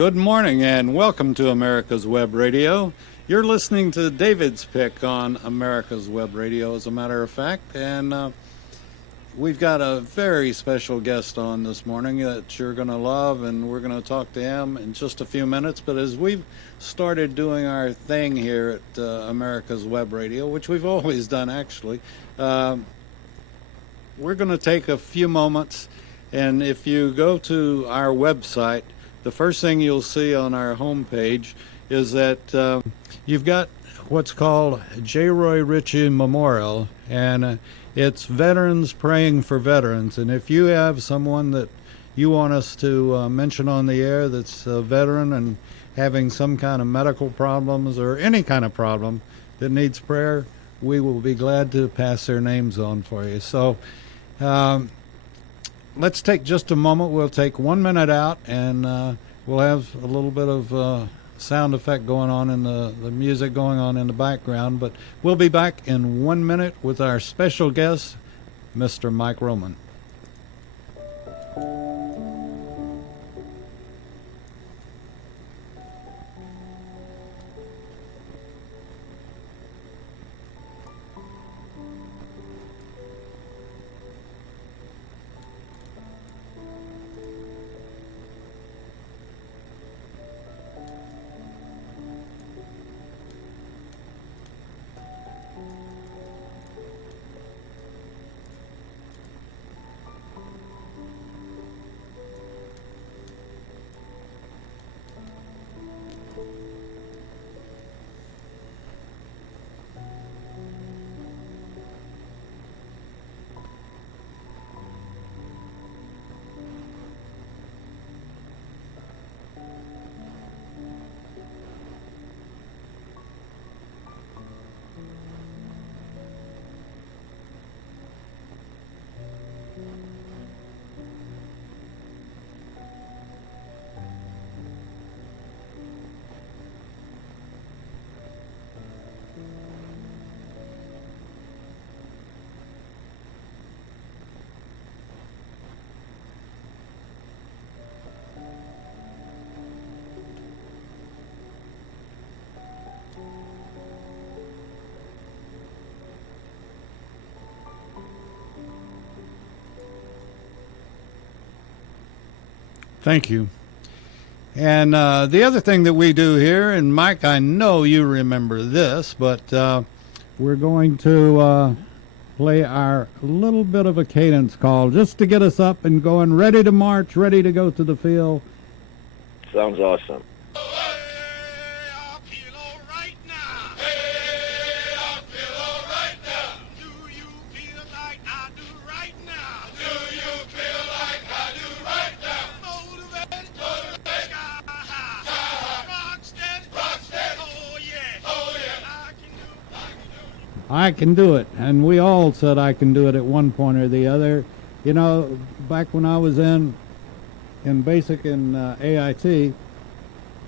Good morning and welcome to America's Web Radio. You're listening to David's Pick on America's Web Radio, as a matter of fact, and we've got a very special guest on this morning that you're going to love, and we're going to talk to him in just a few minutes. But as we've started doing our thing here at America's Web Radio, which we've always done actually, we're going to take a few moments, and if you go to our website, the first thing you'll see on our homepage is that you've got what's called J. Roy Ritchie Memorial, and it's Veterans Praying for Veterans. And if you have someone that you want us to mention on the air that's a veteran and having some kind of medical problems or any kind of problem that needs prayer, we will be glad to pass their names on for you. So let's take just a moment. We'll take 1 minute out, and we'll have a little bit of sound effect going on in the music going on in the background. But we'll be back in 1 minute with our special guest, Mr. Mike Roman. Thank you. And the other thing that we do here, and Mike, I know you remember this, but we're going to play our little bit of a cadence call just to get us up and going, ready to march, ready to go to the field. Sounds awesome. I can do it, and we all said I can do it at one point or the other. You know, back when I was in basic and AIT,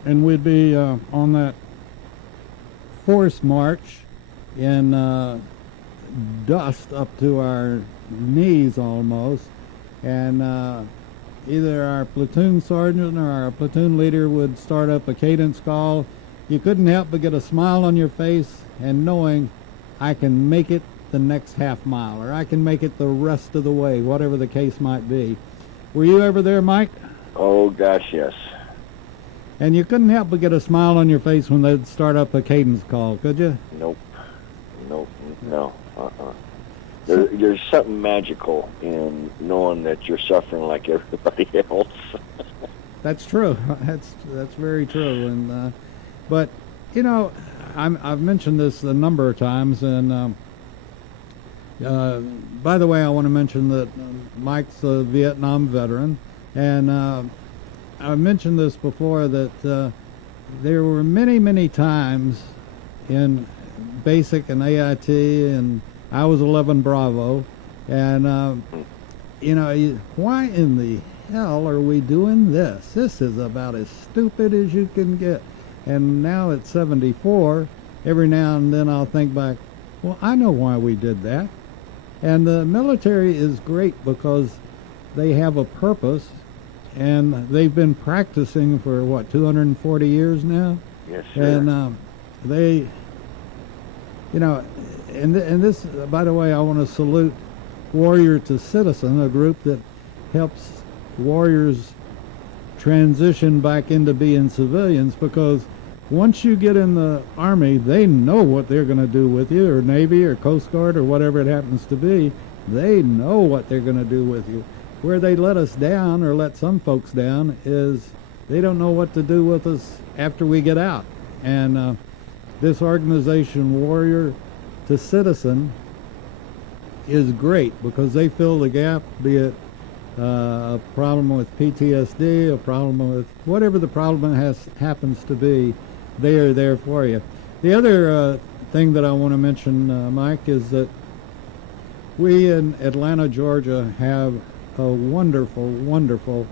and we'd be on that forced march in dust up to our knees almost, and either our platoon sergeant or our platoon leader would start up a cadence call. You couldn't help but get a smile on your face and knowing I can make it the next half mile, or I can make it the rest of the way, whatever the case might be. Were you ever there, Mike? Oh, gosh, yes. And you couldn't help but get a smile on your face when they'd start up a cadence call, could you? Nope. No. There's something magical in knowing that you're suffering like everybody else. That's true. That's very true. And but, you know, I've mentioned this a number of times, and by the way, I want to mention that Mike's a Vietnam veteran, and I mentioned this before, that there were many times in basic and AIT, and I was 11 Bravo, and you know, why in the hell are we doing this? This is about as stupid as you can get. And now at 74, every now and then I'll think back, well, I know why we did that. And the military is great because they have a purpose, and they've been practicing for what, 240 years now. Yes, sir. And they, you know, and this, by the way, I want to salute Warrior to Citizen, a group that helps warriors transition back into being civilians, because once you get in the Army, they know what they're going to do with you, or Navy or Coast Guard or whatever it happens to be. They know what they're going to do with you. Where they let us down, or let some folks down, is they don't know what to do with us after we get out. And this organization, Warrior to Citizen, is great because they fill the gap, be it a problem with PTSD, a problem with whatever the problem happens to be, they are there for you. The other thing that I want to mention, Mike, is that we in Atlanta, Georgia, have a wonderful, wonderful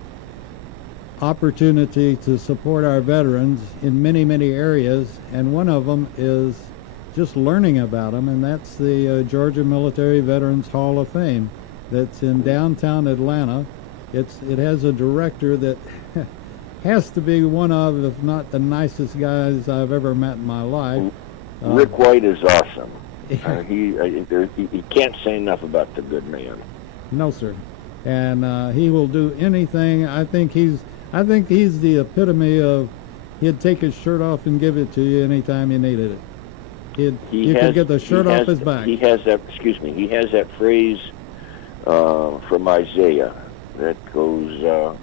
opportunity to support our veterans in many, many areas, and one of them is just learning about them, and that's the Georgia Military Veterans Hall of Fame that's in downtown Atlanta. It has a director that has to be one of, if not the nicest guys I've ever met in my life. Rick White is awesome. He can't say enough about the good man. No, sir. And he will do anything. I think he's the epitome of, he'd take his shirt off and give it to you anytime you needed it. You could get the shirt off his back. He has that phrase from Isaiah that goes,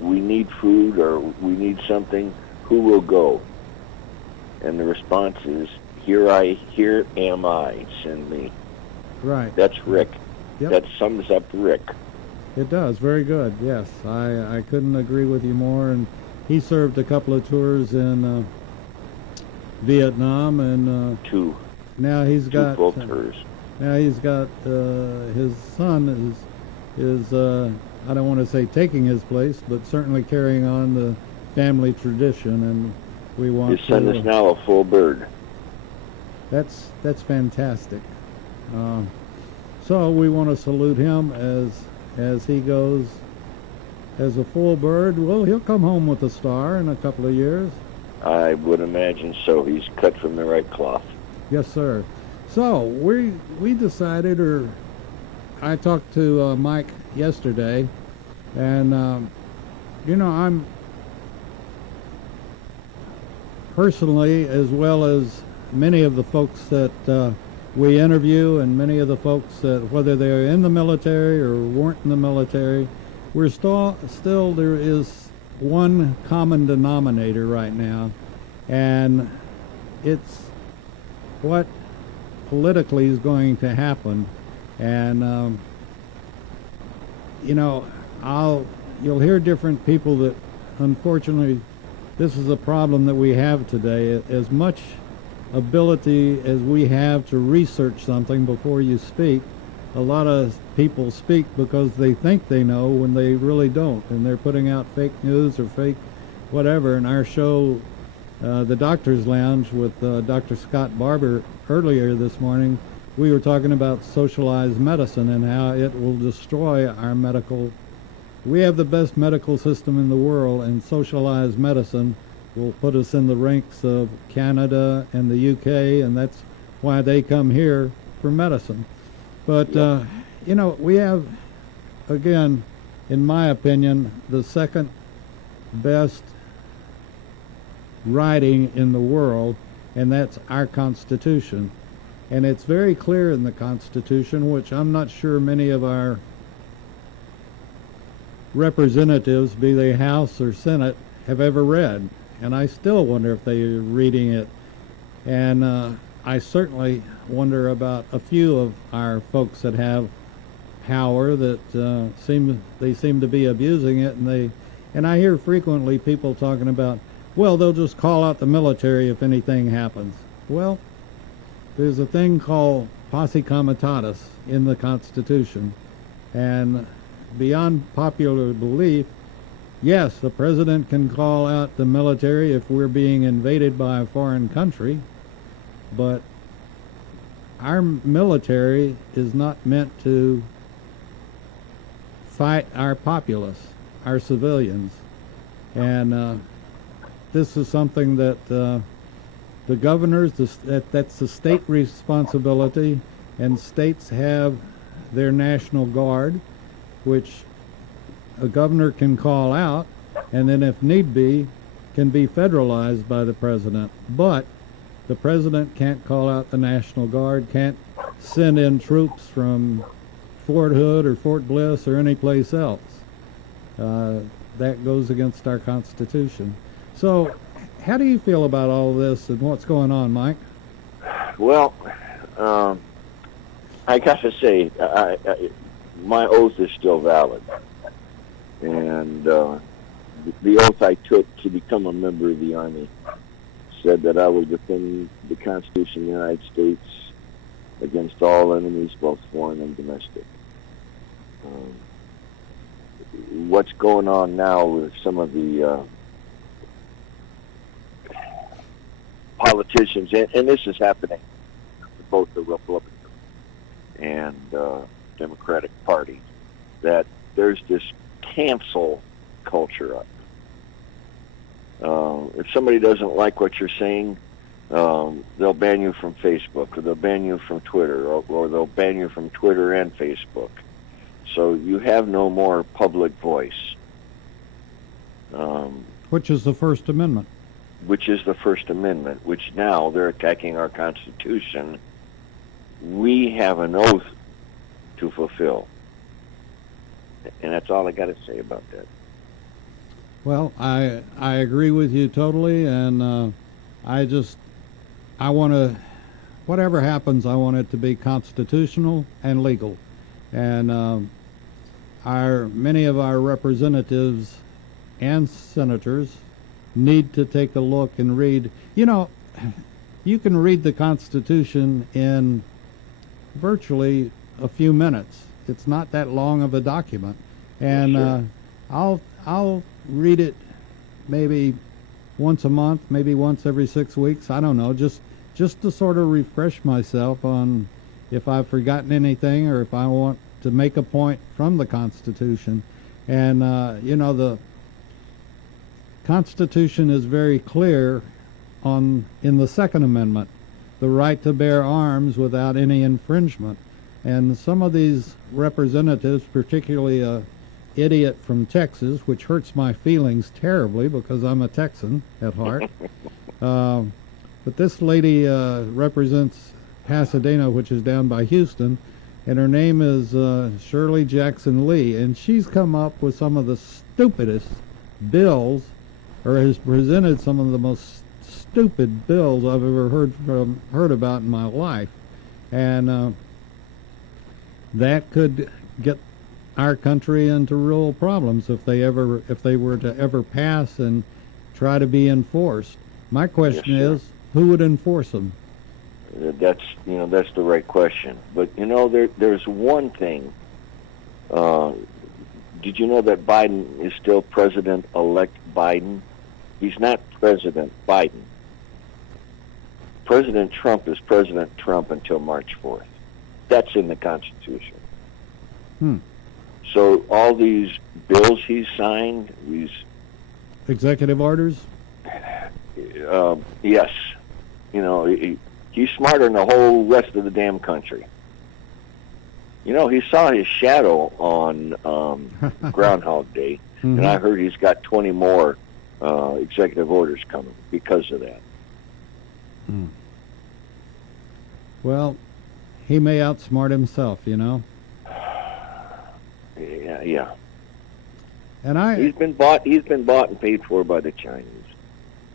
we need food or we need something, who will go? And the response is, here am I, send me. Right. That's Rick. Yep. That sums up Rick. It does. Very good. Yes. I couldn't agree with you more. And he served a couple of tours in Vietnam, and Two. Now he's got full tours. Now he's got his son is I don't want to say taking his place, but certainly carrying on the family tradition, and we want his son is now a full bird. That's fantastic. So we want to salute him as he goes as a full bird. Well, he'll come home with a star in a couple of years. I would imagine so. He's cut from the right cloth. Yes, sir. So we decided, or I talked to Mike yesterday, and I'm personally, as well as many of the folks that we interview, and many of the folks that, whether they're in the military or weren't in the military, we're still there is one common denominator right now, and it's what politically is going to happen. And you'll hear different people that, unfortunately, this is a problem that we have today. As much ability as we have to research something before you speak, a lot of people speak because they think they know when they really don't, and they're putting out fake news or fake whatever. In our show, The Doctor's Lounge, with Dr. Scott Barber earlier this morning, we were talking about socialized medicine and how it will destroy our medical. We have the best medical system in the world, and socialized medicine will put us in the ranks of Canada and the UK, and that's why they come here for medicine. But, we have, again, in my opinion, the second best writing in the world, and that's our Constitution. And it's very clear in the Constitution, which I'm not sure many of our representatives, be they House or Senate, have ever read. And I still wonder if they are reading it. And I certainly wonder about a few of our folks that have power that seem to be abusing it. And I hear frequently people talking about, well, they'll just call out the military if anything happens. Well, there's a thing called posse comitatus in the Constitution, and beyond popular belief, yes, the president can call out the military if we're being invaded by a foreign country, but our military is not meant to fight our populace. our civilians. And this is something that the governors, that's the state responsibility, and states have their National Guard, which a governor can call out, and then if need be, can be federalized by the president. But the president can't call out the National Guard, can't send in troops from Fort Hood or Fort Bliss or any place else. That goes against our Constitution. So, how do you feel about all this and what's going on, Mike? Well, I got to say, my oath is still valid. And the oath I took to become a member of the Army said that I will defend the Constitution of the United States against all enemies, both foreign and domestic. What's going on now with some of the politicians, and this is happening to both the Republican and Democratic Party, that there's this cancel culture up. If somebody doesn't like what you're saying, they'll ban you from Facebook, or they'll ban you from Twitter, or they'll ban you from Twitter and Facebook. So you have no more public voice. Which is the First Amendment. Which is the First Amendment, which now they're attacking our Constitution. We have an oath to fulfill. And that's all I got to say about that. Well, I agree with you totally, and I want to, whatever happens, I want it to be constitutional and legal. And many of our representatives and senators need to take a look and read. You know, you can read the Constitution in virtually a few minutes. It's not that long of a document, and sure. I'll read it maybe once a month, maybe once every 6 weeks. I don't know, just to sort of refresh myself on if I've forgotten anything or if I want to make a point from the Constitution. And you know, the Constitution is very clear in the Second Amendment, the right to bear arms without any infringement. And some of these representatives, particularly a idiot from Texas, which hurts my feelings terribly because I'm a Texan at heart. But this lady represents Pasadena, which is down by Houston, and her name is Shirley Jackson Lee, and she's come up with some of the stupidest bills, or has presented some of the most stupid bills I've ever heard about in my life. And that could get our country into real problems if they were to ever pass and try to be enforced. My question is, who would enforce them? That's the right question. But there's one thing. Did you know that Biden is still President-elect Biden? He's not President Biden. President Trump is President Trump until March 4th. That's in the Constitution. So all these bills he signed, these executive orders? Yes. He's smarter than the whole rest of the damn country. He saw his shadow on Groundhog Day, and I heard he's got 20 more executive orders coming because of that. Well, he may outsmart himself, Yeah. And he's been bought and paid for by the Chinese.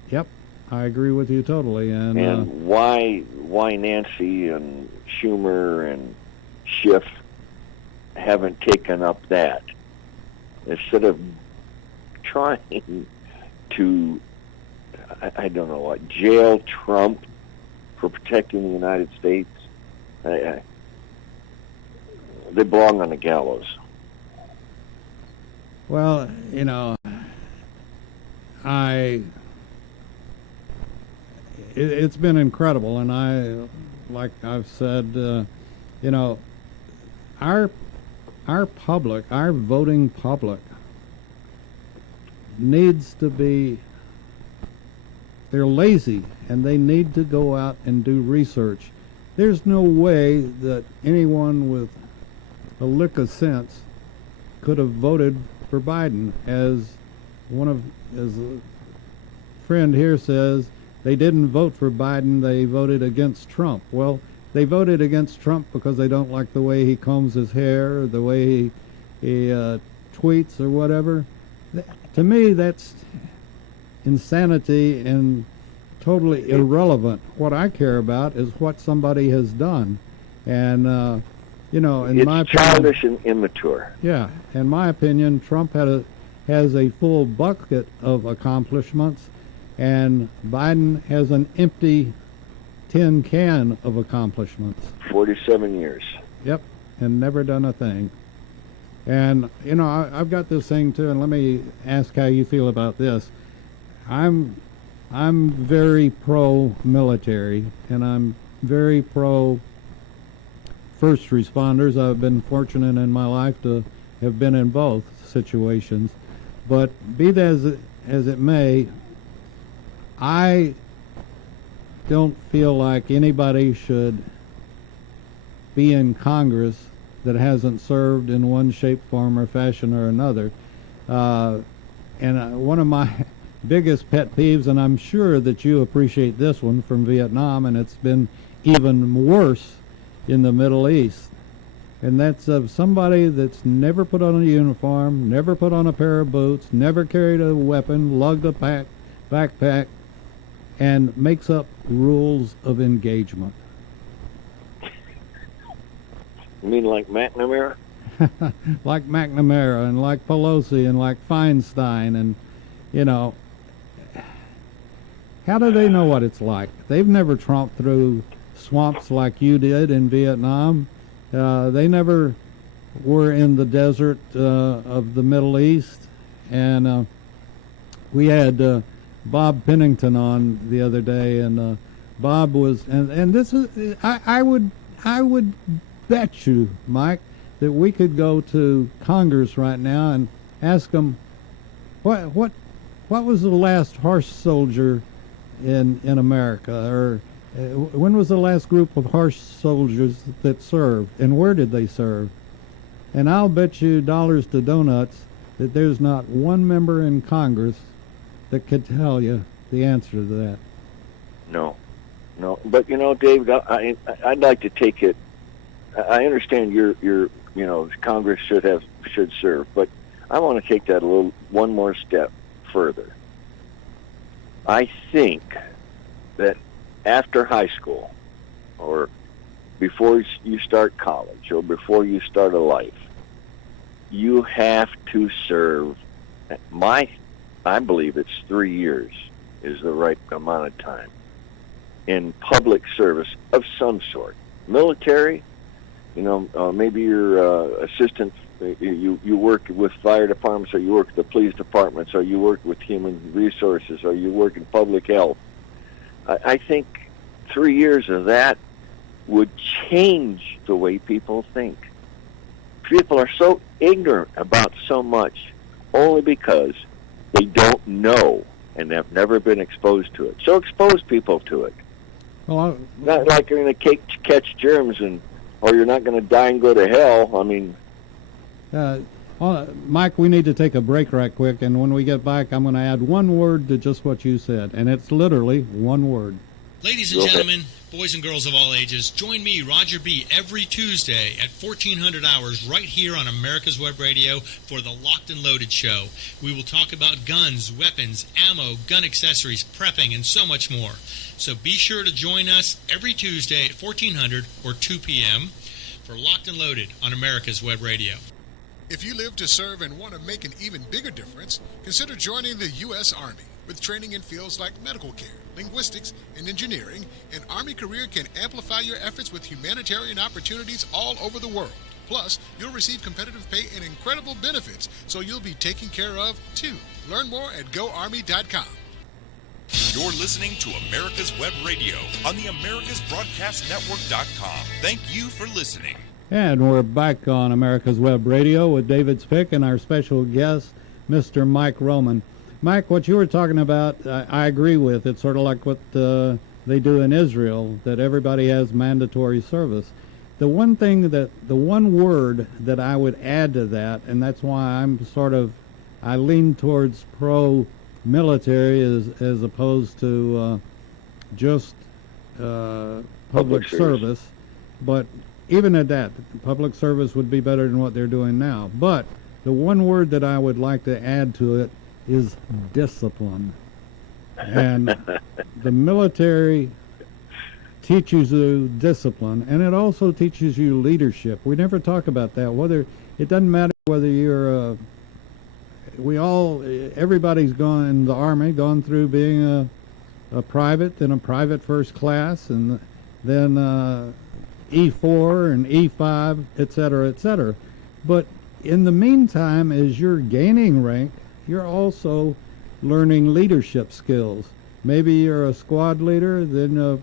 Yep, I agree with you totally. And why Nancy and Schumer and Schiff haven't taken up that instead of trying to, I don't know what, jail Trump for protecting the United States. They belong on the gallows. Well, it's been incredible, and like I've said, our public, our voting public, needs to be, they're lazy, and they need to go out and do research. There's no way that anyone with a lick of sense could have voted for Biden. As a friend here says, they didn't vote for Biden, they voted against Trump. Well, they voted against Trump because they don't like the way he combs his hair, or the way he tweets or whatever. To me, that's insanity and totally irrelevant. What I care about is what somebody has done. And, in my opinion... It's childish and immature. Yeah, in my opinion, Trump has a full bucket of accomplishments, and Biden has an empty tin can of accomplishments. 47 years. Yep, and never done a thing. And, I've got this thing, too, and let me ask how you feel about this. I'm very pro-military, and I'm very pro-first responders. I've been fortunate in my life to have been in both situations. But be that as it may, I don't feel like anybody should be in Congress that hasn't served in one shape, form, or fashion or another. And one of my biggest pet peeves, and I'm sure that you appreciate this one from Vietnam, and it's been even worse in the Middle East, and that's of somebody that's never put on a uniform, never put on a pair of boots, never carried a weapon, lugged a backpack, and makes up rules of engagement. You mean like McNamara? Like McNamara and like Pelosi and like Feinstein, and how do they know what it's like? They've never tromped through swamps like you did in Vietnam. They never were in the desert of the Middle East. And we had Bob Pennington on the other day, and Bob was, and this is, I would bet you, Mike, that we could go to Congress right now and ask them, what was the last horse soldier in America, or when was the last group of horse soldiers that served, and where did they serve? And I'll bet you dollars to donuts that there's not one member in Congress that could tell you the answer to that. No. But David, I'd like to take it. I understand your Congress should serve, but I want to take that one more step further. I think that after high school, or before you start college, or before you start a life, you have to serve. I believe it's 3 years is the right amount of time in public service of some sort. Military, maybe you're assistant. You work with fire departments, or you work with the police departments, or you work with human resources, or you work in public health. I think 3 years of that would change the way people think. People are so ignorant about so much only because they don't know and have never been exposed to it. So expose people to it. Well, not like you're going to catch germs, or you're not going to die and go to hell. I mean... Mike, we need to take a break right quick, and when we get back, I'm going to add one word to just what you said, and it's literally one word. Ladies and gentlemen, boys and girls of all ages, join me, Roger B., every Tuesday at 1400 hours right here on America's Web Radio for the Locked and Loaded Show. We will talk about guns, weapons, ammo, gun accessories, prepping, and so much more. So be sure to join us every Tuesday at 1400 or 2 p.m. for Locked and Loaded on America's Web Radio. If you live to serve and want to make an even bigger difference, consider joining the U.S. Army. With training in fields like medical care, linguistics, and engineering, an Army career can amplify your efforts with humanitarian opportunities all over the world. Plus, you'll receive competitive pay and incredible benefits, so you'll be taken care of, too. Learn more at GoArmy.com. You're listening to America's Web Radio on the AmericasBroadcastNetwork.com. Thank you for listening. And we're back on America's Web Radio with David Spick and our special guest, Mr. Mike Roman. Mike, what you were talking about, I agree with. It's sort of like what they do in Israel, that everybody has mandatory service. The one word that I would add to that, and that's why I lean towards pro-military as opposed to just public service. But even at that, public service would be better than what they're doing now. But the one word that I would like to add to it is discipline. And the military teaches you discipline, and it also teaches you leadership. We never talk about that. It doesn't matter whether you're everybody's gone in the Army, gone through being a private, then a private first class, and then E4 and E5, etc., etc. But in the meantime, as you're gaining rank, you're also learning leadership skills. Maybe you're a squad leader, then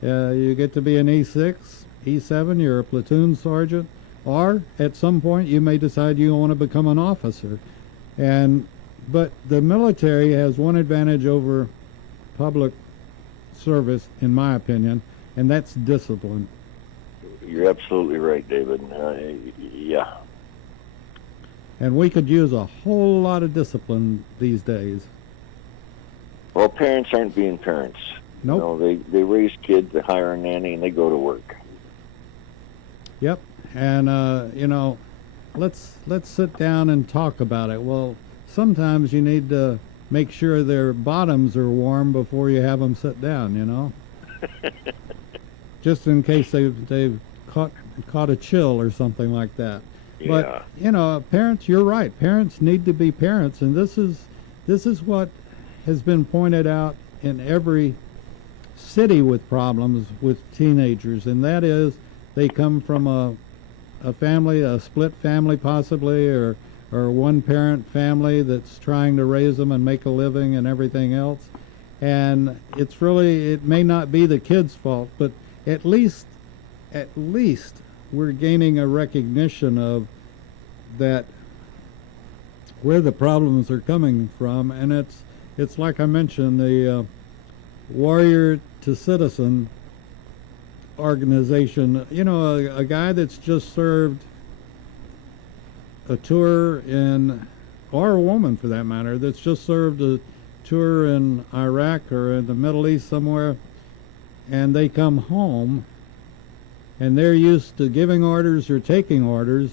you get to be an E6, E7, you're a platoon sergeant, or at some point you may decide you want to become an officer. But the military has one advantage over public service, in my opinion, and that's discipline. You're absolutely right, David. Yeah. And we could use a whole lot of discipline these days. Well, parents aren't being parents. Nope. You know, they raise kids, they hire a nanny, and they go to work. Yep. And let's sit down and talk about it. Well, sometimes you need to make sure their bottoms are warm before you have them sit down, you know. Just in case they've caught a chill or something like that. Yeah. But parents, you're right. Parents need to be parents, and this is what has been pointed out in every city with problems with teenagers, and that is they come from a family, a split family possibly, or one parent family that's trying to raise them and make a living and everything else. And it may not be the kid's fault, but at least we're gaining a recognition of that, where the problems are coming from. And it's like I mentioned, the Warrior to Citizen organization, a guy that's just served a tour or a woman for that matter, that's just served a tour in Iraq or in the Middle East somewhere, and they come home and they're used to giving orders or taking orders,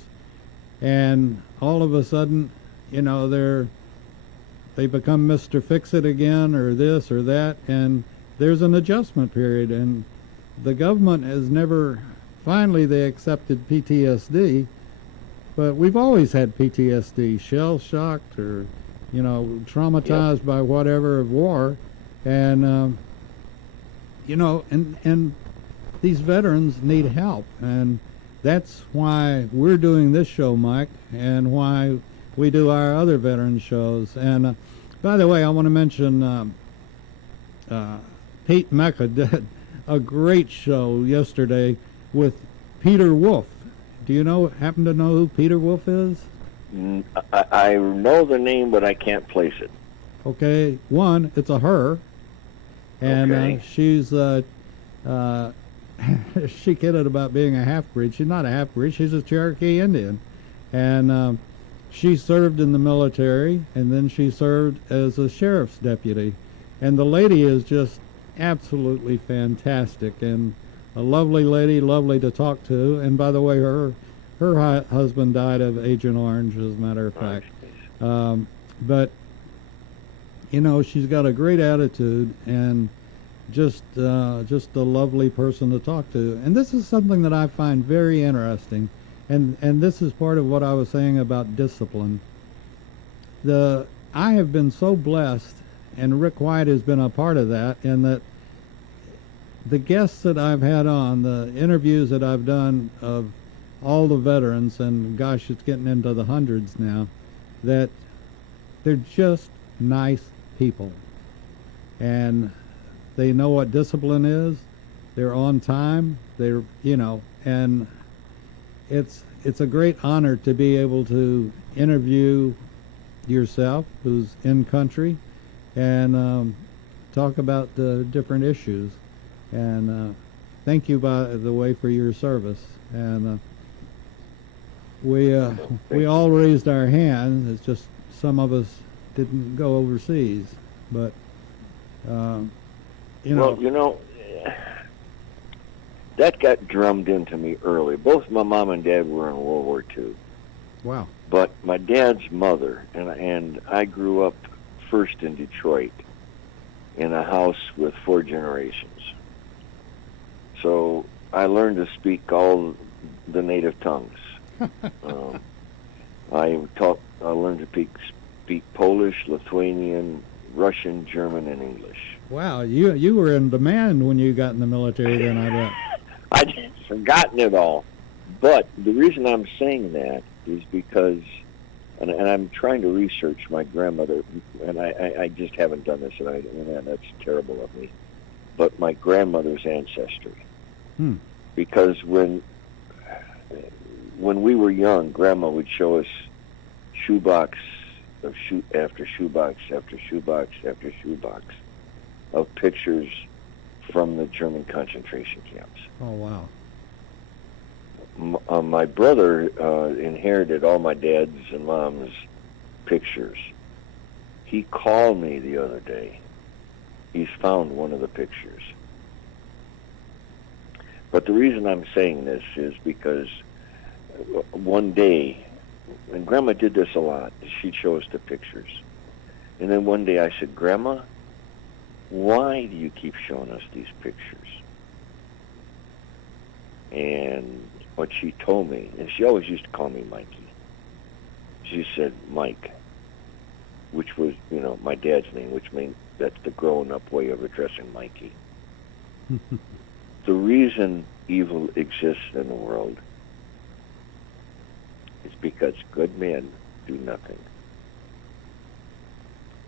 and all of a sudden, they become Mr. Fix-It again, or this or that, and there's an adjustment period. And the government has never, finally they accepted PTSD, but we've always had PTSD, shell-shocked or, traumatized by whatever of war. And, and these veterans need help. And that's why we're doing this show, Mike, and why we do our other veteran shows. And by the way, I want to mention Pete Mecca did a great show yesterday with Peter Wolf. Do you happen to know who Peter Wolf is? I know the name, but I can't place it. Okay, one, it's a her, and okay. She's she kidded about being a half-breed. She's not a half-breed. She's a Cherokee Indian, and she served in the military, and then she served as a sheriff's deputy. And the lady is just absolutely fantastic, and a lovely lady, lovely to talk to. And by the way, her husband died of Agent Orange, as a matter of fact. But she's got a great attitude and just a lovely person to talk to. And this is something that I find very interesting, and this is part of what I was saying about discipline. I have been so blessed, and Rick White has been a part of that, in that the guests that I've had on, the interviews that I've done of all the veterans, and gosh, it's getting into the hundreds now, that they're just nice people. And they know what discipline is. They're on time. And it's a great honor to be able to interview yourself, who's in country, and talk about the different issues. And thank you, by the way, for your service. And we all raised our hands. It's just some of us didn't go overseas, but you know. Well, you know, that got drummed into me early. Both my mom and dad were in World War II. Wow. But my dad's mother, and I grew up first in Detroit in a house with 4 generations. So I learned to speak all the native tongues. I learned to speak Polish, Lithuanian, Russian, German, and English. Wow, you were in demand when you got in the military then, I bet. I'd forgotten it all. But the reason I'm saying that is because, and I'm trying to research my grandmother, and I just haven't done this, and that's terrible of me, but my grandmother's ancestry. Because when we were young, Grandma would show us shoebox after shoebox after shoebox after shoebox of pictures from the German concentration camps. Oh, wow. My brother inherited all my dad's and mom's pictures. He called me the other day. He's found one of the pictures. But the reason I'm saying this is because one day, and Grandma did this a lot, she'd show us the pictures. And then one day I said, Grandma, why do you keep showing us these pictures? And what she told me, and she always used to call me Mikey. She said, Mike, which was, my dad's name, which means that's the grown-up way of addressing Mikey. The reason evil exists in the world is because good men do nothing.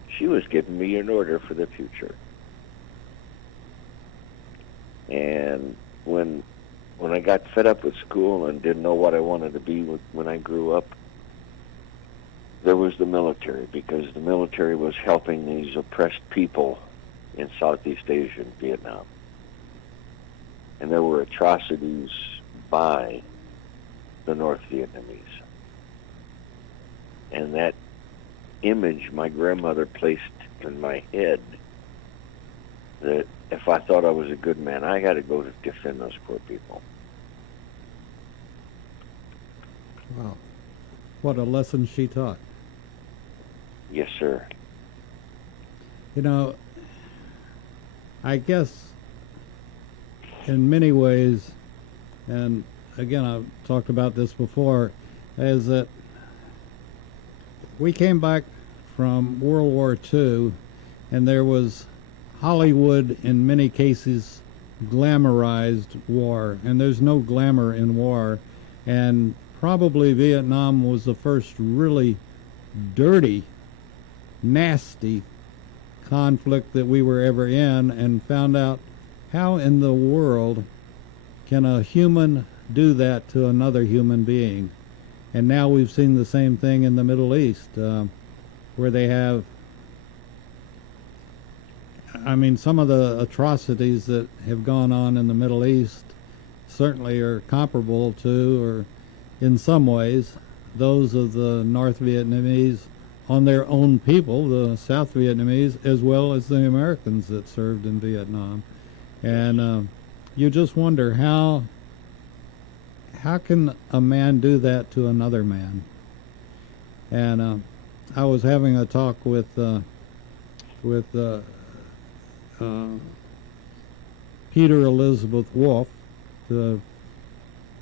She was giving me an order for the future. And when I got fed up with school and didn't know what I wanted to be when I grew up, there was the military, because the military was helping these oppressed people in Southeast Asia and Vietnam. And there were atrocities by the North Vietnamese. And that image my grandmother placed in my head, that if I thought I was a good man, I got to go to defend those poor people. Wow. What a lesson she taught. Yes, sir. I guess in many ways, and again, I've talked about this before, is that we came back from World War II, and there was Hollywood, in many cases, glamorized war, and there's no glamour in war, and probably Vietnam was the first really dirty, nasty conflict that we were ever in, and found out how in the world can a human do that to another human being. And now we've seen the same thing in the Middle East, where they have, some of the atrocities that have gone on in the Middle East certainly are comparable to, or in some ways, those of the North Vietnamese on their own people, the South Vietnamese, as well as the Americans that served in Vietnam. And you just wonder how can a man do that to another man? And I was having a talk with Peter Elizabeth Wolf, the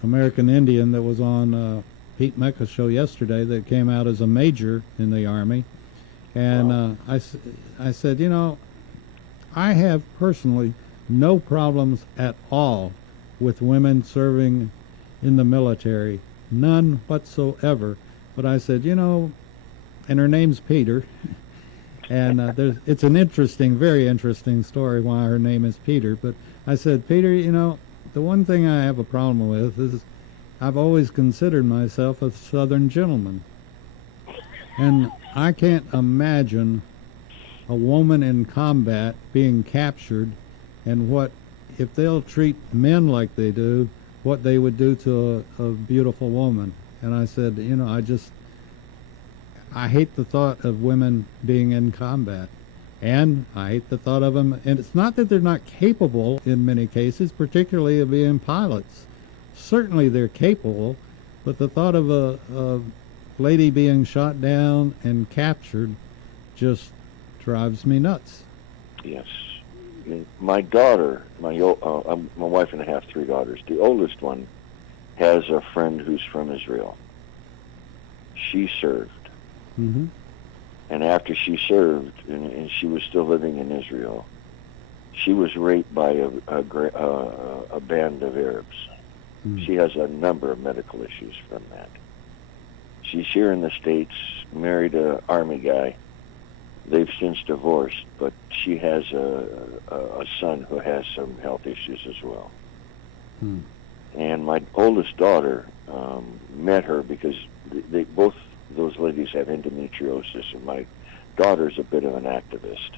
American Indian that was on Pete Mecca's show yesterday, that came out as a major in the Army. And I said, I have personally no problems at all with women serving in the military, none whatsoever. But I said, and her name's Peter, and it's an interesting, very interesting story why her name is Peter. But I said, Peter, the one thing I have a problem with is I've always considered myself a Southern gentleman, and I can't imagine a woman in combat being captured, and what if they'll treat men like they do, what they would do to a beautiful woman. And I said, I hate the thought of women being in combat. And I hate the thought of them. And it's not that they're not capable in many cases, particularly of being pilots. Certainly they're capable, but the thought of a lady being shot down and captured just drives me nuts. Yes. My daughter, my wife and I have 3 daughters. The oldest one has a friend who's from Israel. She served. Mm-hmm. And after she served, and she was still living in Israel, she was raped by a band of Arabs. Mm. She has a number of medical issues from that. She's here in the States, married an Army guy. They've since divorced, but she has a son who has some health issues as well. Hmm. And my oldest daughter met her because they both those ladies have endometriosis, and my daughter's a bit of an activist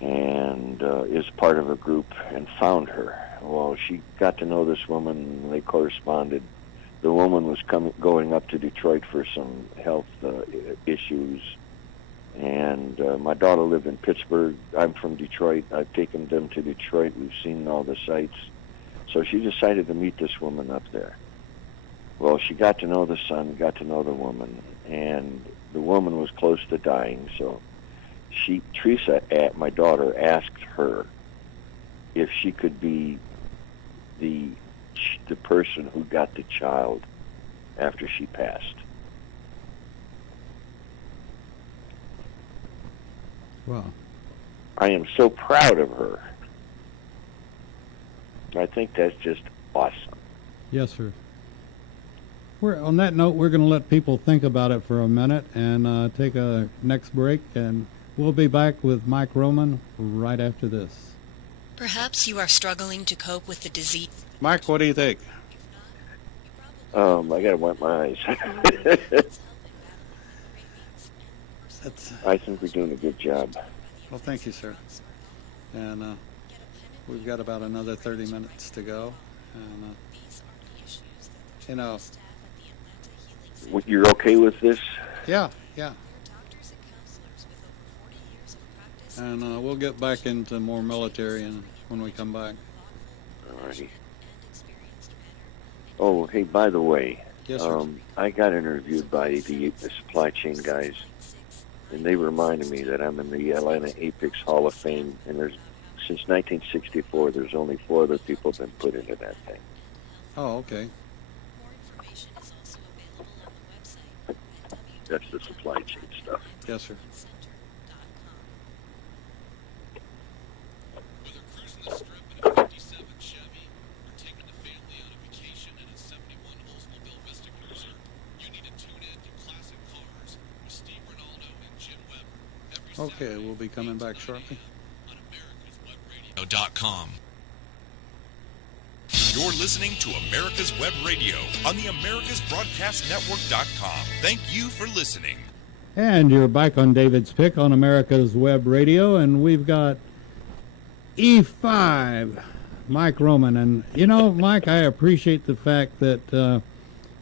and is part of a group and found her. Well, she got to know this woman, and they corresponded. The woman was going up to Detroit for some health issues. And my daughter lived in Pittsburgh. I'm from Detroit. I've taken them to Detroit. We've seen all the sights. So she decided to meet this woman up there. Well, she got to know the son, got to know the woman, and the woman was close to dying. So Teresa, my daughter, asked her if she could be the person who got the child after she passed. Wow. I am so proud of her. I think that's just awesome. Yes, sir. On that note, we're going to let people think about it for a minute and take a next break, and we'll be back with Mike Roman right after this. Perhaps you are struggling to cope with the disease. Mike, what do you think? I got to wipe my eyes. I think we're doing a good job. Well, thank you, sir. And we've got about another 30 minutes to go. And, You're okay with this? Yeah. And we'll get back into more military when we come back. All righty. Oh, hey, by the way, yes, sir. I got interviewed by the supply chain guys, and they reminded me that I'm in the Atlanta Apex Hall of Fame, and since 1964, there's only 4 other people been put into that thing. Oh, okay. That's the supply chain stuff. Yes, sir. Whether cruising the strip in a 57 Chevy or taking the family on a vacation in a 71 Oldsmobile Vista Cruiser, you need to tune in to Classic Cars with Steve Ronaldo and Jim Weber. Okay, we'll be coming back shortly. On AmericasWebRadio.com. You're listening to America's Web Radio on the AmericasBroadcastNetwork.com. Thank you for listening. And you're back on David's Pick on America's Web Radio, and we've got E5, Mike Roman. And, Mike, I appreciate the fact that,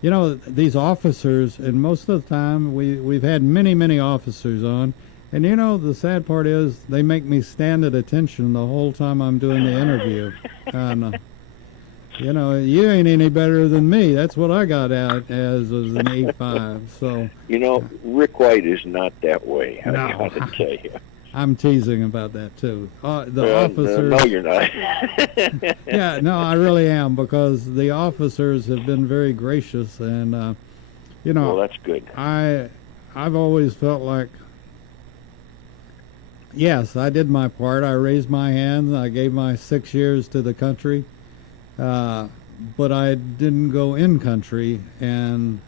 these officers, and most of the time we've had many, many officers on, and, the sad part is they make me stand at attention the whole time I'm doing the interview. And, you ain't any better than me. That's what I got out as an E5. So Rick White is not that way. No. I got to tell you. I'm teasing about that too. Officers. No, you're not. Yeah, no, I really am, because the officers have been very gracious, and Well, that's good. I've always felt like, yes, I did my part. I raised my hand. I gave my 6 years to the country. But I didn't go in country, and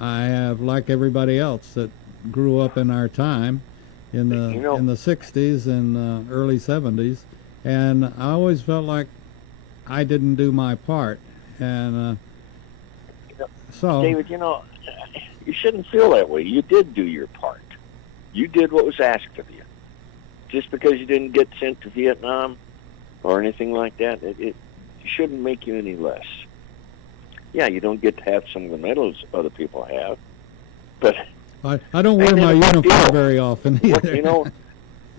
I have, like everybody else that grew up in our time in the 60s and early 70s, and I always felt like I didn't do my part. And so, David, you shouldn't feel that way. You did do your part. You did what was asked of you. Just because you didn't get sent to Vietnam or anything like that, it shouldn't make you any less. Yeah, you don't get to have some of the medals other people have, but I don't wear my uniform very often either. You know,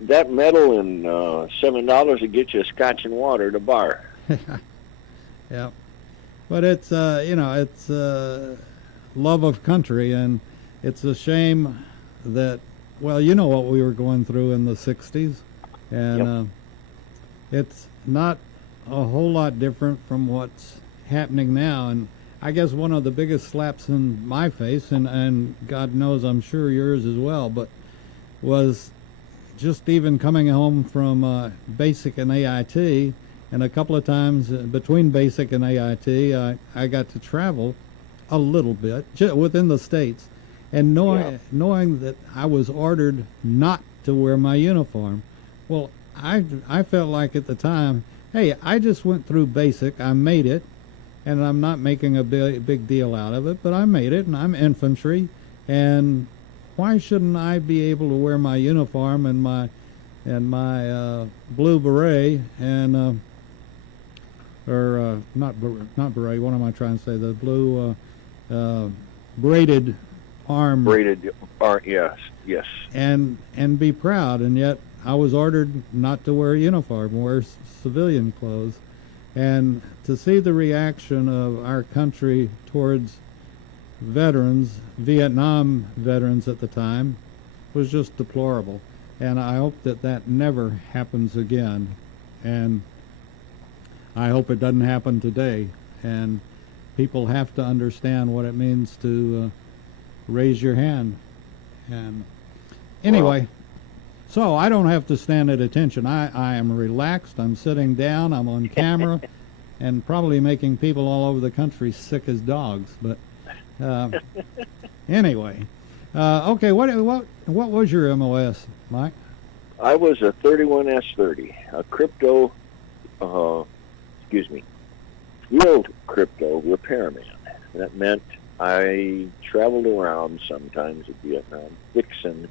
that medal and $7 will get you a scotch and water at a bar. Yeah, but it's it's love of country, and it's a shame that, well, you know what we were going through in the 60s, and it's not a whole lot different from what's happening now. And I guess one of the biggest slaps in my face, and God knows I'm sure yours as well, but was just even coming home from basic and AIT, and a couple of times between basic and AIT, I got to travel a little bit within the states, and knowing that I was ordered not to wear my uniform. Well, I felt like at the time, hey, I just went through basic, I made it, and I'm not making a big deal out of it, but I made it, and I'm infantry, and why shouldn't I be able to wear my uniform and my blue beret and not beret, what am I trying to say? The blue braided arm. Yes. And be proud, and yet I was ordered not to wear a uniform, wear civilian clothes. And to see the reaction of our country towards veterans, Vietnam veterans at the time, was just deplorable. And I hope that never happens again. And I hope it doesn't happen today. And people have to understand what it means to raise your hand. And anyway, so I don't have to stand at attention. I am relaxed. I'm sitting down. I'm on camera, and probably making people all over the country sick as dogs. But anyway, okay. What was your MOS, Mike? I was a 31S30, a crypto, real crypto repairman. That meant I traveled around sometimes in Vietnam fixing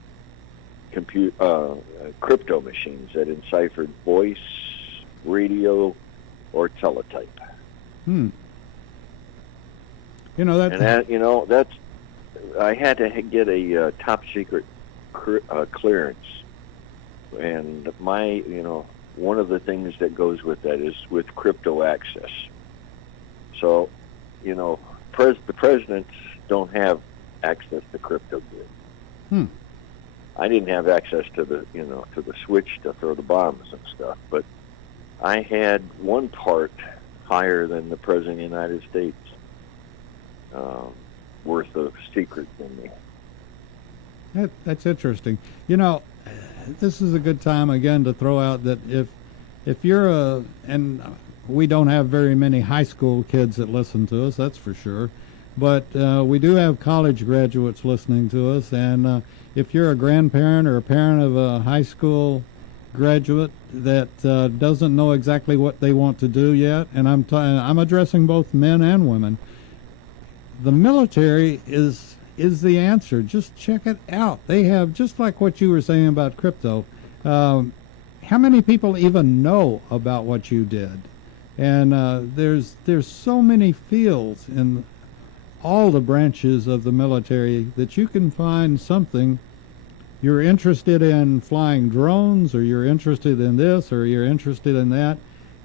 crypto machines that enciphered voice, radio, or teletype. You know that. And that's I had to get a top secret clearance, and one of the things that goes with that is with crypto access. So, the presidents don't have access to crypto gear. I didn't have access to the switch to throw the bombs and stuff, but I had one part higher than the President of the United States worth of secrets in me. That's interesting. This is a good time again to throw out that if you're and we don't have very many high school kids that listen to us, that's for sure, but we do have college graduates listening to us, and if you're a grandparent or a parent of a high school graduate that doesn't know exactly what they want to do yet, and I'm addressing both men and women, the military is the answer. Just check it out. They have, just like what you were saying about crypto, how many people even know about what you did? And there's so many fields in all the branches of the military that you can find something. You're interested in flying drones, or you're interested in this, or you're interested in that,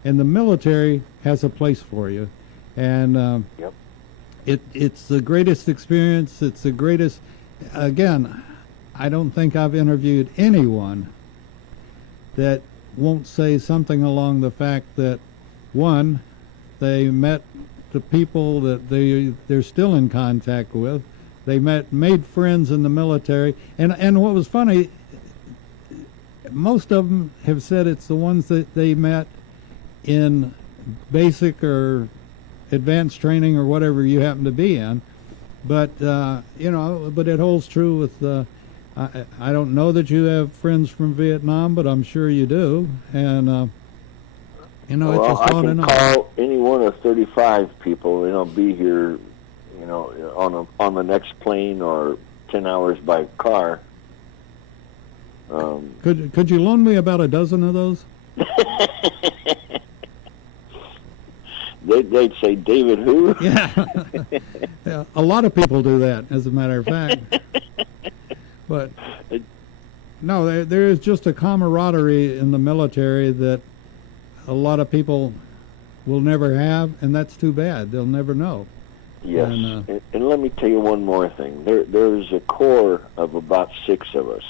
and the military has a place for you. And it's the greatest experience. It's the greatest. Again, I don't think I've interviewed anyone that won't say something along the fact that, one, they met the people that they're still in contact with. They made friends in the military, and what was funny, most of them have said it's the ones that they met in basic or advanced training or whatever you happen to be in. But but it holds true with. I don't know that you have friends from Vietnam, but I'm sure you do, and well, it's just I can call any one of 35 people. Be here, on the next plane or 10 hours by car. Could you loan me about a dozen of those? They'd say, David who? Yeah. Yeah, a lot of people do that, as a matter of fact. But no, there is just a camaraderie in the military that a lot of people will never have, and that's too bad. They'll never know. Yes, and let me tell you one more thing. There's a core of about 6 of us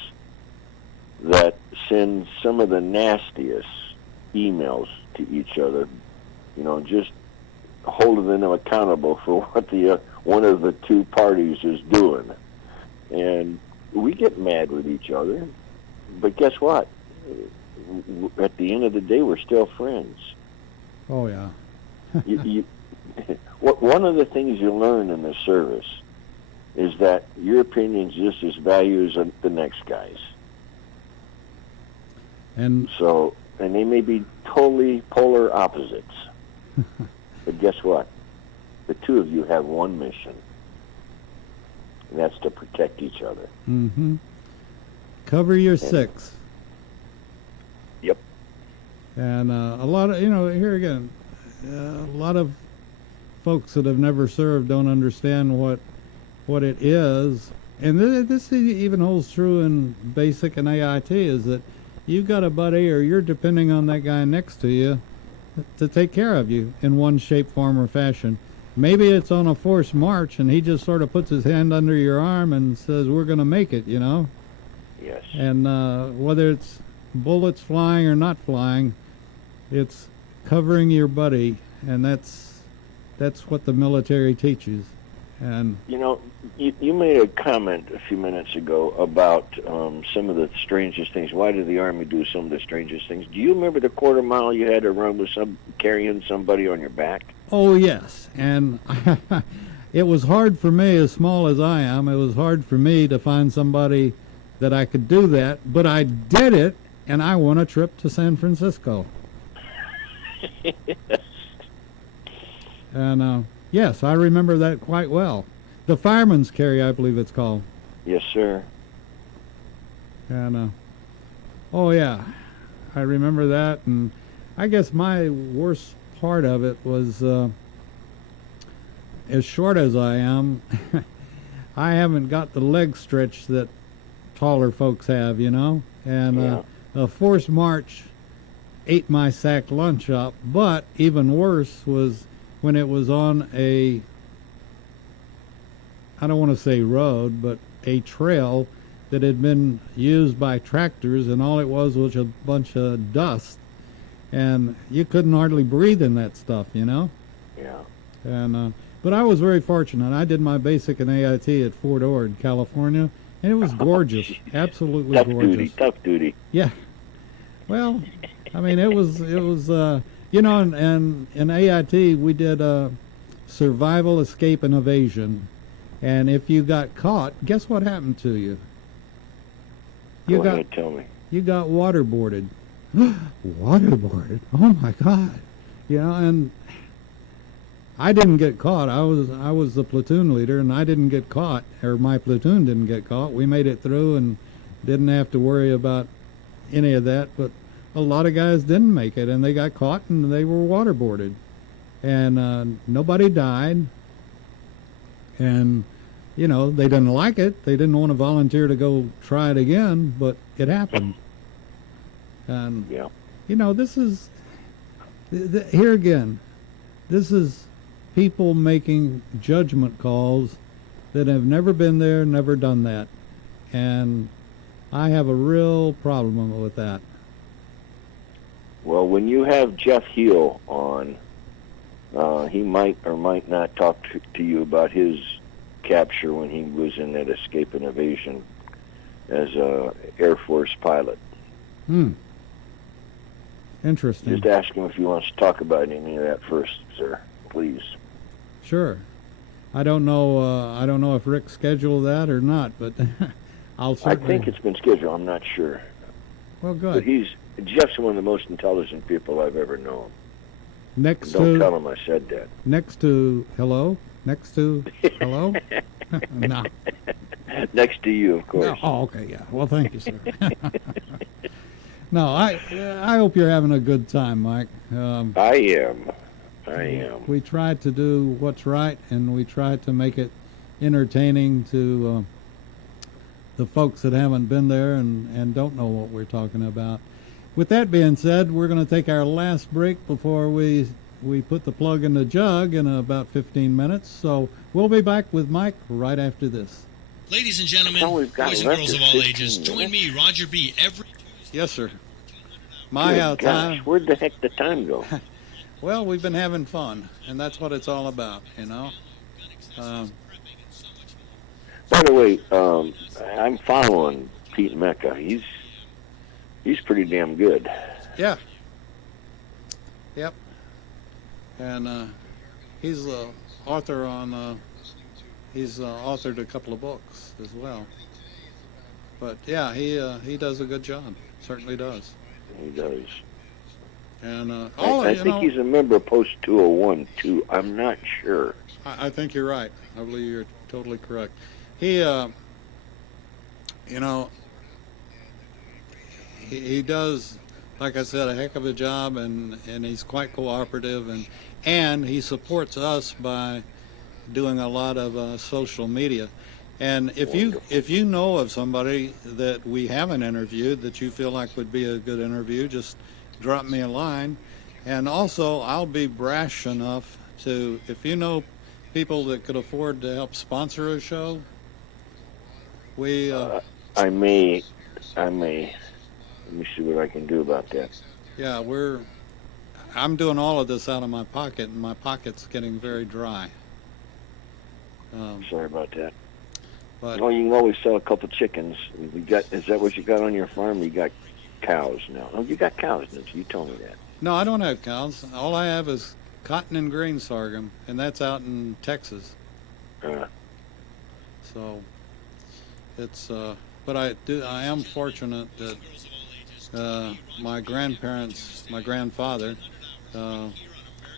that send some of the nastiest emails to each other, just holding them accountable for what the one of the two parties is doing. And we get mad with each other, but guess what? At the end of the day, we're still friends. Oh, yeah. One of the things you learn in the service is that your opinion's just as valued as the next guy's. And they may be totally polar opposites. But guess what? The two of you have one mission, and that's to protect each other. Mm-hmm. Cover your 6. Yep. And a lot of, here again, a lot of folks that have never served don't understand what it is. And this even holds true in basic and AIT, is that you've got a buddy or you're depending on that guy next to you to take care of you in one shape, form, or fashion. Maybe it's on a forced march and he just sort of puts his hand under your arm and says, we're going to make it, Yes. And whether it's bullets flying or not flying, it's covering your buddy, and that's what the military teaches. And you made a comment a few minutes ago about some of the strangest things. Why did the Army do some of the strangest things? Do you remember the quarter mile you had to run with carrying somebody on your back? Oh, yes. And it was hard for me, as small as I am, it was hard for me to find somebody that I could do that, but I did it, and I won a trip to San Francisco. And yes, I remember that quite well. The fireman's carry, I believe it's called. Yes, sir. And oh yeah, I remember that. And I guess my worst part of it was, as short as I am, I haven't got the leg stretch that taller folks have, And Yeah. A forced march ate my sack lunch up. But even worse was when it was on I don't want to say road, but a trail that had been used by tractors, and all it was a bunch of dust, and you couldn't hardly breathe in that stuff, Yeah. And but I was very fortunate. I did my basic and AIT at Fort Ord, California, and it was gorgeous, absolutely gorgeous. Tough duty. Yeah. Well, I mean, it was and in AIT we did survival, escape, and evasion. And if you got caught, guess what happened to you? Go ahead, tell me. You got waterboarded. Waterboarded? Oh my God! And I didn't get caught. I was the platoon leader, and I didn't get caught, or my platoon didn't get caught. We made it through and didn't have to worry about any of that. But a lot of guys didn't make it, and they got caught, and they were waterboarded, and nobody died. And, they didn't like it. They didn't want to volunteer to go try it again, but it happened. And, Yeah. This is, here again, this is people making judgment calls that have never been there, never done that. And I have a real problem with that. Well, when you have Jeff Heel on, he might or might not talk to you about his capture when he was in that escape and evasion as a Air Force pilot. Interesting. Just ask him if he wants to talk about any of that first, sir, please. Sure. I don't know if Rick scheduled that or not, but I'll certainly... I think it's been scheduled. I'm not sure. Well, good. But Jeff's one of the most intelligent people I've ever known. Don't tell him I said that. Next to hello? No. Next to you, of course. No. Oh, okay, yeah. Well, thank you, sir. No, I hope you're having a good time, Mike. I am. We try to do what's right, and we try to make it entertaining to the folks that haven't been there and don't know what we're talking about. With that being said, we're going to take our last break before we put the plug in the jug in about 15 minutes. So we'll be back with Mike right after this. Ladies and gentlemen, all we've got boys and left girls is of all 15 ages, join minutes. me, Roger B., every Yes, sir. My Good time. gosh, where'd the heck the time go? Well, we've been having fun, and that's what it's all about, you know. By the way, I'm following Pete Mecca. He's pretty damn good. Yeah. Yep. And he's the author on. He's authored a couple of books as well. But yeah, he does a good job. Certainly does. He does. And I think he's a member of Post 201 too. I'm not sure. I think you're right. I believe you're totally correct. He, he does, like I said, a heck of a job, and he's quite cooperative, and he supports us by doing a lot of social media. And if you know of somebody that we haven't interviewed that you feel like would be a good interview, just drop me a line. And also, I'll be brash enough to, if you know people that could afford to help sponsor a show, we I may. Let me see what I can do about that. yeah, I'm doing all of this out of my pocket, and my pocket's getting very dry. Sorry about that. But Well, you can always sell a couple chickens. Is that what you got on your farm? You got cows now. Oh, you got cows, didn't you? You told me that. no, I don't have cows. All I have is cotton and grain sorghum, and that's out in Texas. So it's but I am fortunate that my grandfather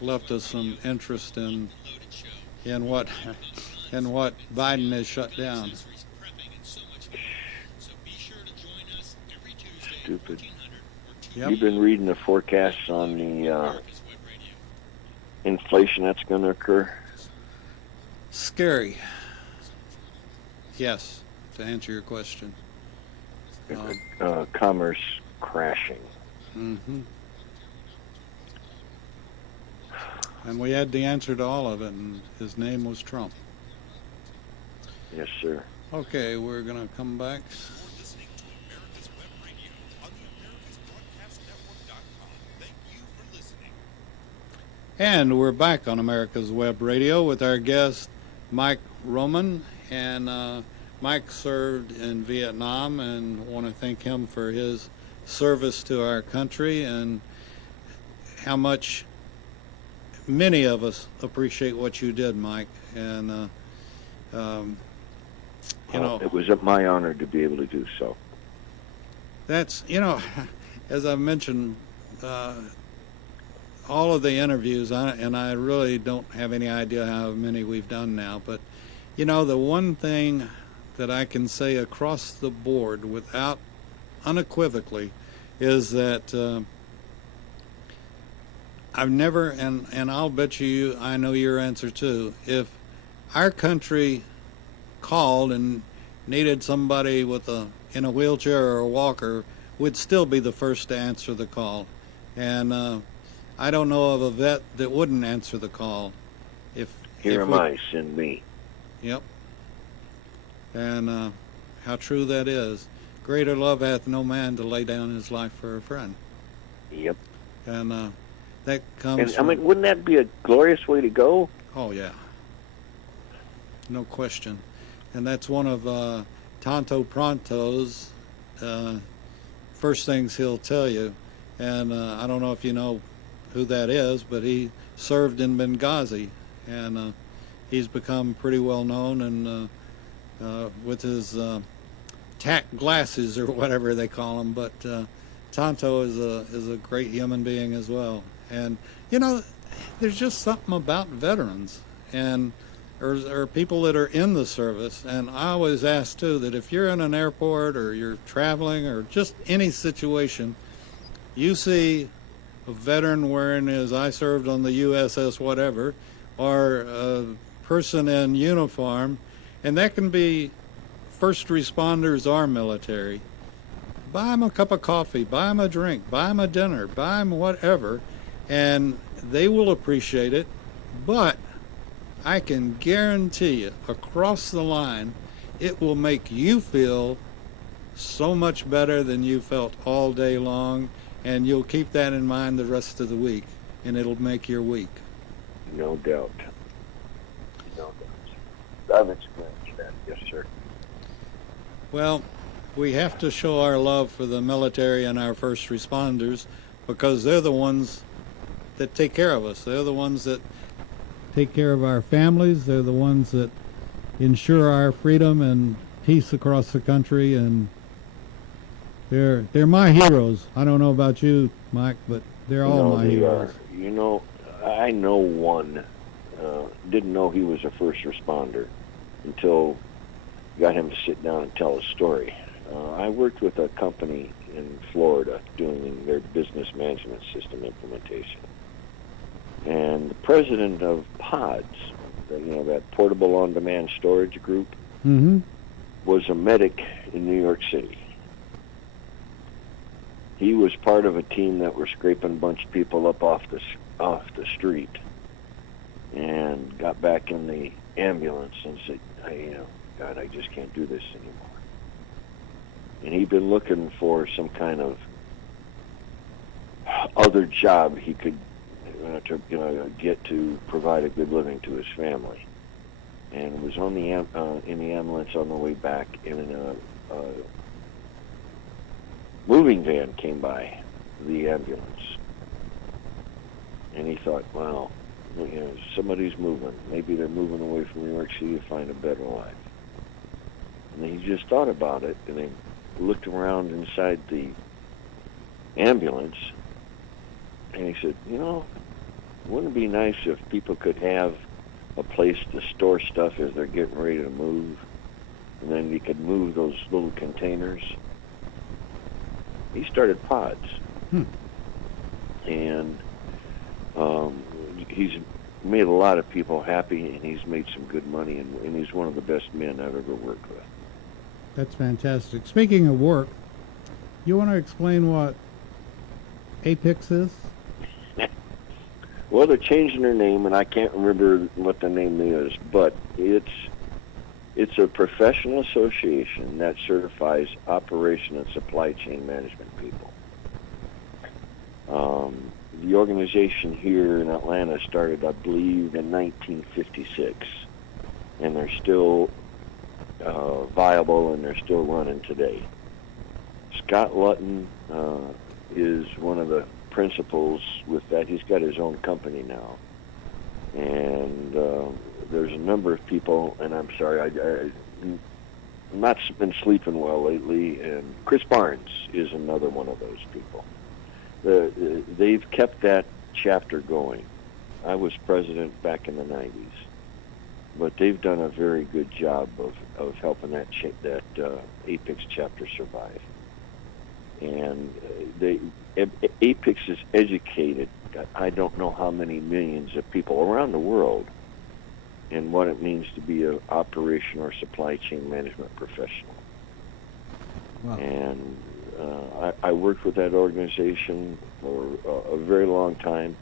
left us some interest in what Biden has shut down. Stupid. Yep. You've been reading the forecasts on the inflation that's going to occur? Scary. Yes, to answer your question. Commerce crashing. Mm-hmm. And we had the answer to all of it, and his name was Trump. Yes, sir. Okay, we're going to come back. You're listening to America's Web Radio on the AmericasBroadcastNetwork.com. Thank you for listening. And we're back on America's Web Radio with our guest, Mike Roman. And Mike served in Vietnam, and want to thank him for his service to our country and how much many of us appreciate what you did, Mike. And, It was my honor to be able to do so. That's, as I've mentioned, all of the interviews, and I really don't have any idea how many we've done now, but, the one thing that I can say across the board without unequivocally is that I've never, and I'll bet you I know your answer too, if our country called and needed somebody in a wheelchair or a walker, would still be the first to answer the call. And I don't know of a vet that wouldn't answer the call. Here am I, send me. Yep. And how true that is. Greater love hath no man to lay down his life for a friend. Yep. And that comes And from, wouldn't that be a glorious way to go? oh yeah, no question. And that's one of Tonto Pronto's first things he'll tell you. And I don't know if you know who that is, but he served in Benghazi, and he's become pretty well known, and with his tack glasses or whatever they call them. But Tonto is a great human being as well. And there's just something about veterans, and or people that are in the service, and I always ask too that if you're in an airport or you're traveling or just any situation, you see a veteran wearing his "I served on the USS whatever," or a person in uniform, and that can be first responders or military. Buy them a cup of coffee, buy them a drink, buy them a dinner, buy them whatever, and they will appreciate it. But I can guarantee you, across the line, it will make you feel so much better than you felt all day long, and you'll keep that in mind the rest of the week, and it'll make your week. No doubt. No doubt. I've experienced that, yes, sir. Well, we have to show our love for the military and our first responders because they're the ones that take care of us. They're the ones that take care of our families. They're the ones that ensure our freedom and peace across the country, and they're my heroes. I don't know about you, Mike, but they're all my heroes. You know, I know one. Didn't know he was a first responder until got him to sit down and tell a story. I worked with a company in Florida doing their business management system implementation. And the president of PODS, that portable on-demand storage group, was a medic in New York City. He was part of a team that were scraping a bunch of people up off the street, and got back in the ambulance and said, God, I just can't do this anymore. And he'd been looking for some kind of other job he could get to provide a good living to his family. And was on the in the ambulance on the way back, and a moving van came by the ambulance. And he thought, wow, somebody's moving. Maybe they're moving away from New York City to find a better life. And he just thought about it, and he looked around inside the ambulance, and he said, wouldn't it be nice if people could have a place to store stuff as they're getting ready to move, and then you could move those little containers? He started PODS. And he's made a lot of people happy, and he's made some good money, and he's one of the best men I've ever worked with. That's fantastic. Speaking of work, you want to explain what Apex is? Well, they're changing their name, and I can't remember what the name is, but it's a professional association that certifies operation and supply chain management people. The organization here in Atlanta started, I believe, in 1956, and they're still viable, and they're still running today. Scott Lutton is one of the principals with that. He's got his own company now, and there's a number of people, and I'm sorry, I've not been sleeping well lately, and Chris Barnes is another one of those people. They've kept that chapter going. I was president back in the 90s, but they've done a very good job of helping that Apex chapter survive. And Apex has educated, I don't know how many millions of people around the world in what it means to be an operation or supply chain management professional. Wow. And I worked with that organization for a very long time,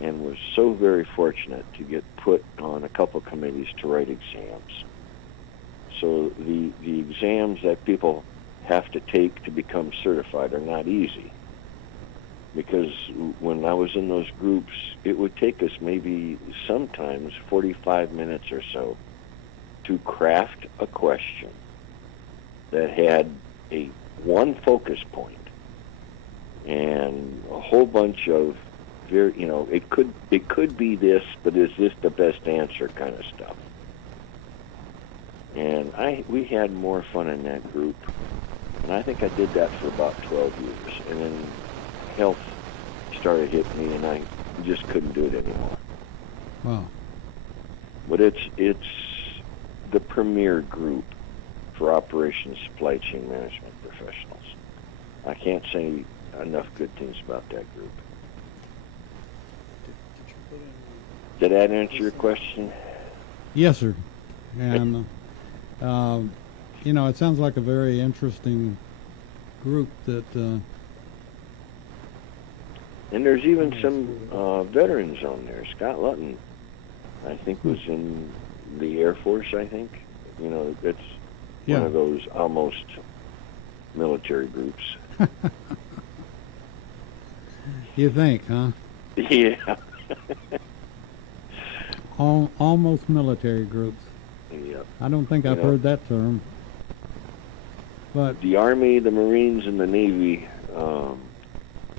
and was so very fortunate to get put on a couple committees to write exams. So the exams that people have to take to become certified are not easy, because when I was in those groups, it would take us maybe sometimes 45 minutes or so to craft a question that had one focus point and a whole bunch of it could be this, but is this the best answer kind of stuff. And we had more fun in that group, and I think I did that for about 12 years, and then health started hitting me, and I just couldn't do it anymore. Wow. But it's the premier group for operations supply chain management professionals. I can't say enough good things about that group. Did that answer your question? Yes, sir. And it sounds like a very interesting group that. And there's even some veterans on there. Scott Lutton, I think, was in the Air Force, I think. It's one of those almost military groups. You think, huh? Yeah. Almost military groups. Yep. I don't think I've heard that term. But the Army, the Marines, and the Navy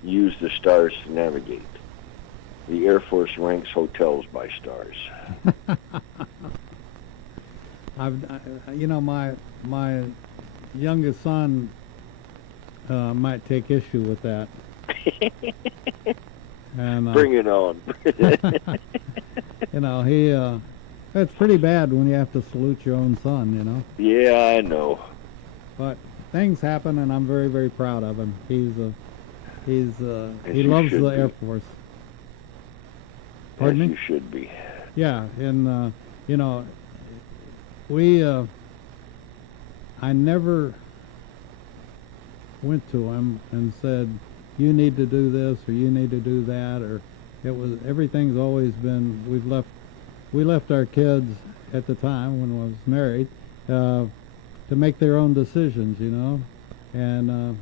use the stars to navigate. The Air Force ranks hotels by stars. My youngest son might take issue with that. And bring it on. it's pretty bad when you have to salute your own son. Yeah, I know. But things happen, and I'm very, very proud of him. He loves the Air Force. Pardon me? You should be. Yeah, and I never went to him and said, you need to do this or you need to do that, or everything's always been, we left our kids at the time when I was married to make their own decisions, and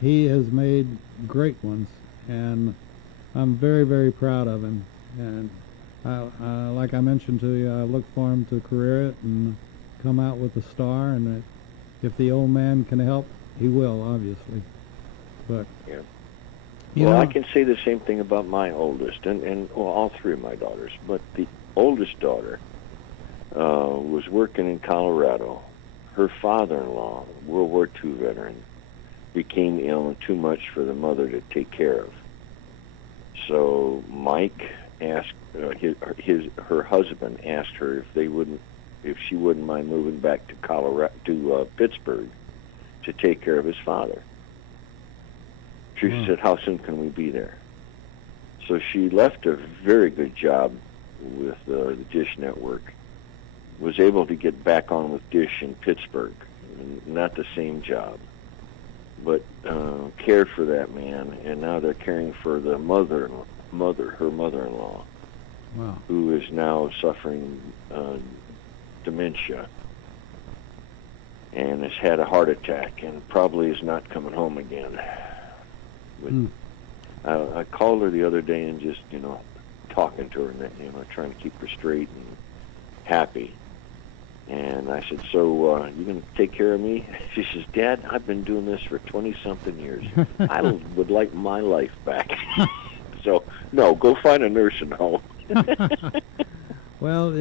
he has made great ones, and I'm very, very proud of him. And like I mentioned to you, I look for him to career it and come out with a star, and if the old man can help, he will, obviously. But yeah. I can say the same thing about my oldest, and all three of my daughters. But the oldest daughter was working in Colorado. Her father-in-law, World War II veteran, became ill and too much for the mother to take care of. So Mike asked her husband asked her if she wouldn't mind moving back to Pittsburgh to take care of his father. She said, "How soon can we be there?" So she left a very good job with the Dish Network. Was able to get back on with Dish in Pittsburgh. Not the same job, but cared for that man, and now they're caring for the her mother-in-law, who is now suffering dementia and has had a heart attack and probably is not coming home again. But I called her the other day and just talking to her and trying to keep her straight and happy. And I said, "So you going to take care of me?" She says, "Dad, I've been doing this for 20-something years. I would like my life back." So, no, go find a nursing home. Well,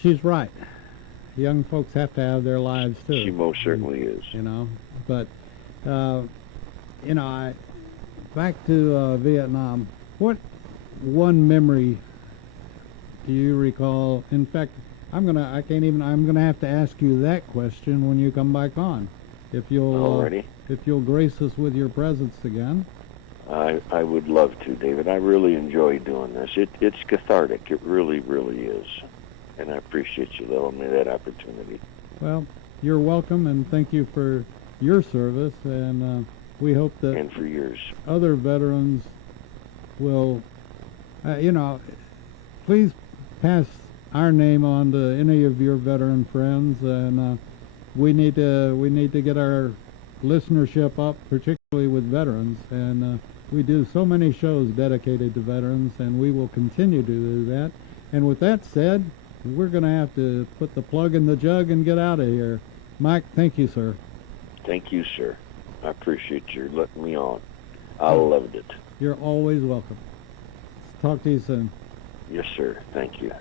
she's right. Young folks have to have their lives, too. She most certainly is. But, back to Vietnam, what one memory do you recall? In fact, I'm gonna have to ask you that question when you come back on. If you'll grace us with your presence again. I would love to, David. I really enjoy doing this. It's cathartic. It really, really is. And I appreciate you allowing me that opportunity. Well, you're welcome, and thank you for your service. And we hope that and for yours, other veterans will, please pass our name on to any of your veteran friends, and we need to get our listenership up, particularly with veterans, and we do so many shows dedicated to veterans, and we will continue to do that. And with that said, we're going to have to put the plug in the jug and get out of here. Mike, thank you, sir. Thank you, sir. I appreciate you letting me on. I loved it. You're always welcome. Talk to you soon. Yes, sir. Thank you.